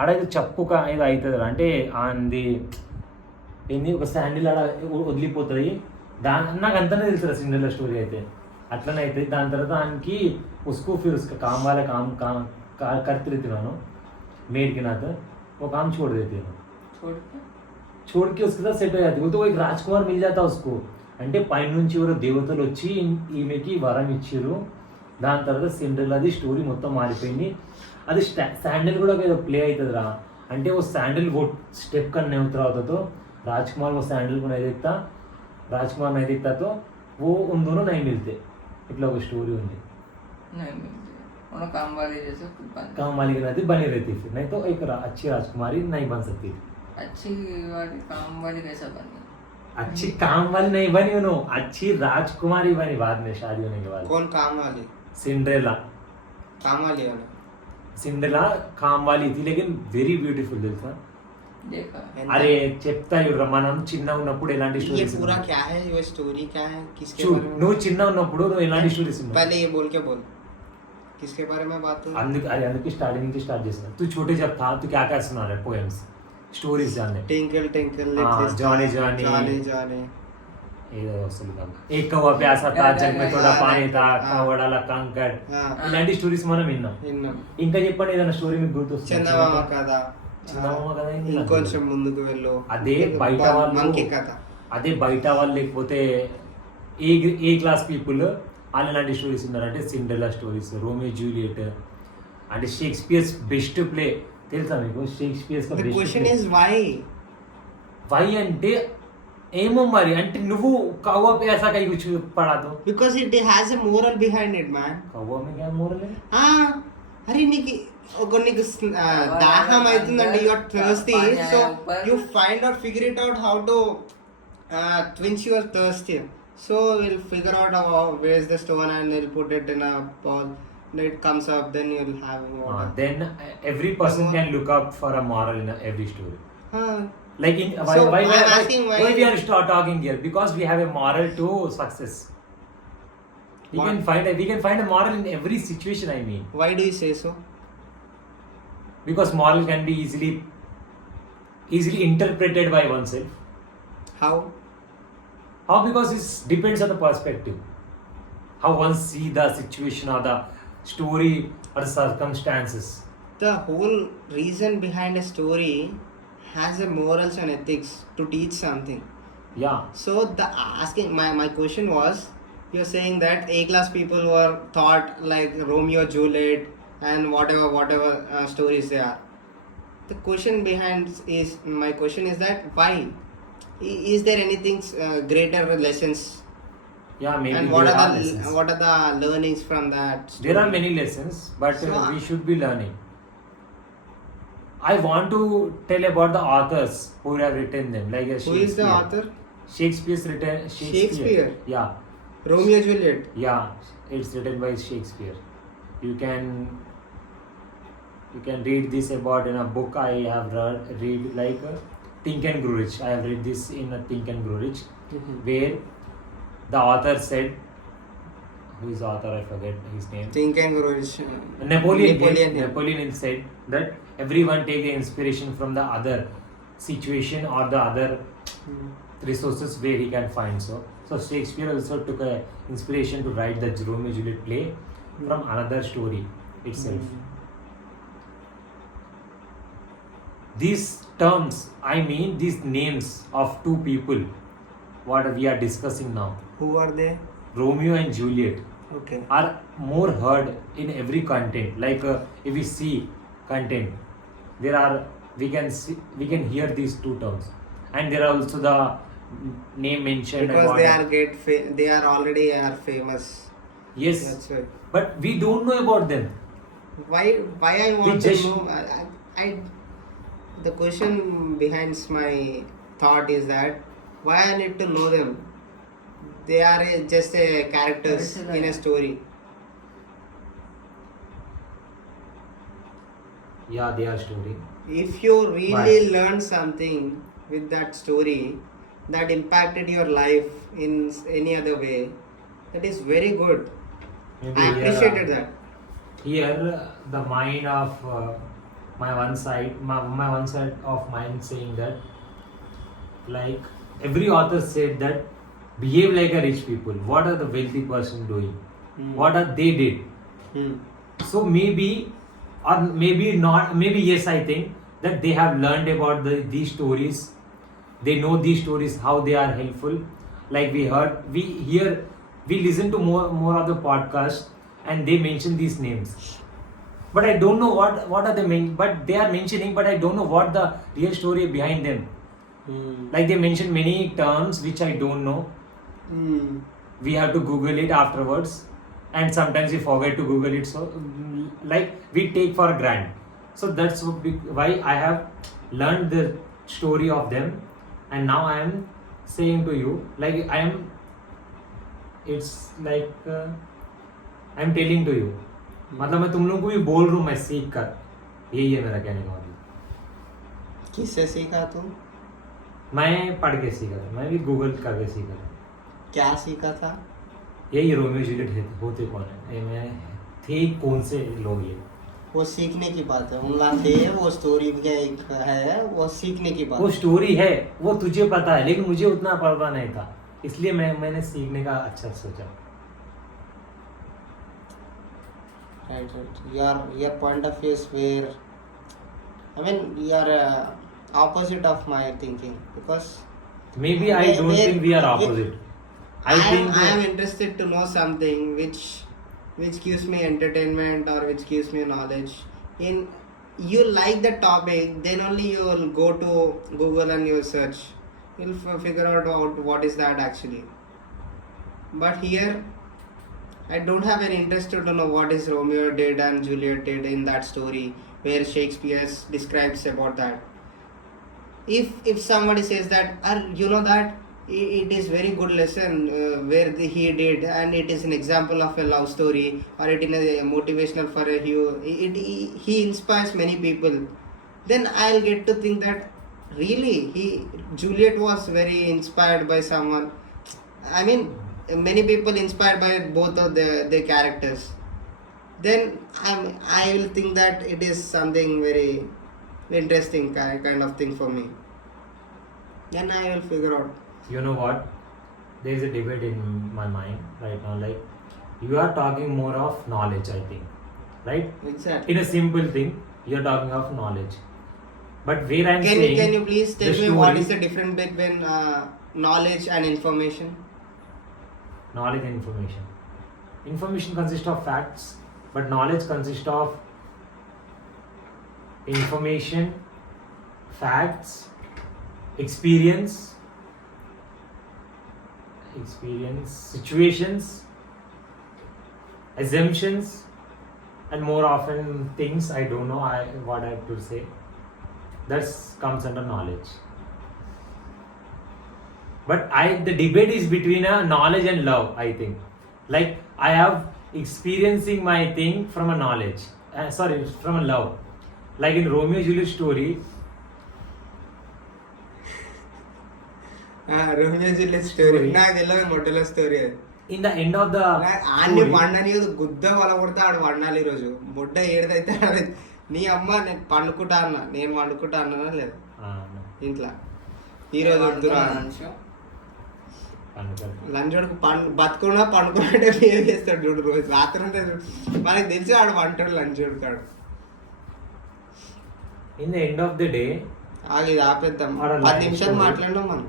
ఆడ ఇది చప్పుక ఇది అవుతుంది అంటే అంది ఏంది ఒక శాండిల్ ఆడ వదిలిపోతుంది. నాకు అంతనే తెలుసు సిండ్రెల్లా స్టోరీ అయితే అట్లనే అవుతుంది. దాని తర్వాత దానికి ఉస్కు ఫిర్ ఉస్కా काम वाला काम काम करते रहती हूँ मेड के नाते वो काम छोड़ देती है, छोड़ के उसके साथ सेट हो जाती है. तो एक राजकुमार मिल जाता उसको. అంటే పైనుంచి ఎవరో దేవతలు వచ్చి ఈమెకి వరం ఇచ్చారు. దాని తర్వాత సిండ్రెల్లాది స్టోరీ మొత్తం మారిపోయింది. అది శాండిల్ కూడా ప్లే అవుతుంది రా. అంటే ఓ శాండిల్ वो स्टेप करने उतरा होता तो राजकुमार वो सैंडल को नहीं देखता, राजकुमार नहीं देखता तो वो उन दोनों नहीं मिलते. इतना वो स्टोरी होंगी नहीं मिलते उन्होंने काम वाली जैसे काम वाली की नाती बनी रहती फिर, नहीं तो एक अच्छी राजकुमारी नहीं बन सकती. अच्छी वाली काम वाली कैसा बनी? अच्छी काम वाली नहीं बनी उन्होंने, अच्छी राजकुमारी बनी बाद में शादी होने के बाद. कौन काम वाली? सिंड्रेला. काम वाली वाला सिंड्रेला काम वाली थी लेकिन वेरी ब्यूटीफुल दिल था. देखा अरे చెప్తా చూడరా మనం చిన్న ఉన్నప్పుడు ఎలాంటి ये స్టోరీస్ पूरा क्या है, ये स्टोरी क्या है, किसके చూడు बारे में? నువ్వు చిన్న ఉన్నప్పుడు నువ్వు ఎలాంటి స్టోరీస్ ఉన్నాయి पहले ये बोल के बोल किसके बारे में बात हो. అందుకే స్టార్టింగ్ నుంచి స్టార్ట్ చేసిన. तू छोटे जब था तू क्या क्या सुना रहा है पोएम्स स्टोरीज जानने टिंकल टिंकल जॉनी जॉनी जाने जाने ఏదో వస్తుంది కదా एक कौवा प्यासा था जग में थोड़ा पानी था కవడాల కంకర్ ఇలాంటి స్టోరీస్ మనం విన్నాం. విన్నాం. ఇంకా చెప్పండి ఏదైనా స్టోరీ మీకు గుర్తొస్తుంది? చందమామ కథ, చందమామ కథ ఏంటి? ఇంకొంచెం ముందుకు వెళ్ళు, అదే బయట వాళ్ళు మంకీ కథ, అదే బయట వాళ్ళు లేకపోతే ఏ క్లాస్ పీపుల్ వాళ్ళు ఎలాంటి స్టోరీస్ ఉన్నారంటే సిండ్రెల్లా స్టోరీస్, రోమియో జూలియట్ అంటే షేక్స్పియర్స్ బెస్ట్ ప్లే తెలుసా మీకు? Shakespeare's the question is why అంటే ఏమో మరి అంటే నువ్వు కవ్వ ప్యాసా కై కుछ पढ़ा तो because it has a moral behind it man. కవ్వ में क्या मोरल है? అరే నీకు నీకు దాహం అవుతుందండి, you are thirsty, so you find out figure it out how to quench your thirst. So we'll figure out where is the stone and we'll put it in a bowl. When it comes up, then you'll have water. Then every person can look up for a moral in every story. Like in why we are talking here? Because we have a moral to success. We can find a moral in every situation. I mean, why do you say so? Because moral can be easily interpreted by oneself. How? Because it depends on the perspective. How one see the situation or the story or the circumstances. The whole reason behind a story has a morals and ethics to teach something. Yeah. So the asking my question was, you're saying that A class people were taught like Romeo Juliet and whatever stories they are. The question behind is, my question is that why? Is there anything greater lessons? Yeah, maybe. And what are the learnings from that story? There are many lessons, but we should be learning. I want to tell about the authors who have written them. Like who is the author? Shakespeare's written. Shakespeare? Yeah. Romeo Juliet? Yeah, it's written by Shakespeare. You can read this about in a book I have read like Think and Grow Rich. I have read this in a Think and Grow Rich, where the author said, who is the author? I forget his name. Think and Grow Rich. Napoleon said that everyone take the inspiration from the other situation or the other resources where he can find. So Shakespeare also took a inspiration to write the Romeo and Juliet play from another story itself. These terms, I mean these names of two people, what we are discussing now, Who are they? Romeo and Juliet, Okay. are more heard in every content. Like if we see content, there are we can hear these two terms, and there are also the name mentioned Because about they are already famous. Yes, That's right. but we don't know about them. Why I want to just- know? I the question behind my thought is that why I need to know them? They are just characters in a story. Yeah, they are story. If you really learn something with that story that impacted your life in any other way, that is very good. Maybe I appreciated that. Here, the mind of my one side of mind saying that, like every author said that behave like a rich people. What are the wealthy person doing? What are they did? So maybe, or maybe not, maybe yes, I think that they have learned about these stories. They know these stories, how they are helpful. Like we listen to more of the podcast, and they mention these names. But I don't know what are they but they are mentioning, but I don't know what the real story behind them. Like they mention many terms which I don't know. We have to Google it afterwards, and sometimes we forget to Google it. So, like we take for granted. So that's why I have learned the story of them, and now I am saying to you, like it's like I am telling to you. मतलब मैं तुम लोगों को भी बोल रहा हूँ, मैं सीख कर, यही है मेरा कहने का मतलब. किससे सीखा तुम? मैं पढ़ के सीखा था, मैं भी गूगल करके सीखा था. क्या सीखा था? यही रोमियो जूलियट होते कौन है, मैं थे कौन से लोग ये. वो सीखने की बात है, उनला थे वो स्टोरी क्या एक है, वो सीखने की बात. वो स्टोरी है, वो तुझे पता है, लेकिन मुझे उतना पता नहीं था, इसलिए मैंने सीखने का अच्छा सोचा. Right. Your point of view is where, I mean, you are opposite of my thinking, because maybe I don't think we are opposite. I am interested to know something which gives me entertainment or which gives me knowledge. In you like the topic, then only you will go to Google and you will search. You'll figure out what is that actually. But here, I don't have any interest to know what is Romeo did and Juliet did in that story where Shakespeare describes about that. If somebody says that, you know that it is very good lesson where he did, and it is an example of a love story, or it is a motivational for a hero, he inspires many people, then I'll get to think that really Juliet was very inspired by someone. I mean, many people inspired by both of the characters. Then I will think that it is something very interesting kind of thing for me. Then I will figure out. You know what? There is a debate in my mind right now. Like, you are talking more of knowledge, I think, right? Exactly. In a simple thing, you are talking of knowledge. But where I am saying, can you please tell me story, what is the difference between knowledge and information? Knowledge and information. Information consists of facts, but knowledge consists of information, facts, experience, situations, assumptions, and more often things I don't know what I have to say. That comes under knowledge. But the debate is between a knowledge and love, I think. Like, I have experiencing my thing from a knowledge. From a love. Like in Romeo Juliet story. Romeo Juliet story. నాకు తెలియదు మొట్టల story అది. In the end of the ఆన్ని వండని గుద్ద వల కొడితే ఆడు వండాలి ఈరోజు. బొడ్డ ఏడదైతే నీ అమ్మ నేను పండుకుంటా అన్నా లేదు ఇంట్లో ఈరోజు వద్దురా లంచోడుకు బతుకున్నా పండుకున్నట్టే బిహేవ్ చేస్తాడు చూడు రోజు రాత్రి అంతా మనకి తెలిసి ఆడు వంటాడు లంచోడు కాడు. In the end of the day, ఇది ఆపేద్దాం. 10 నిమిషాలు మాట్లాడినాం మనం.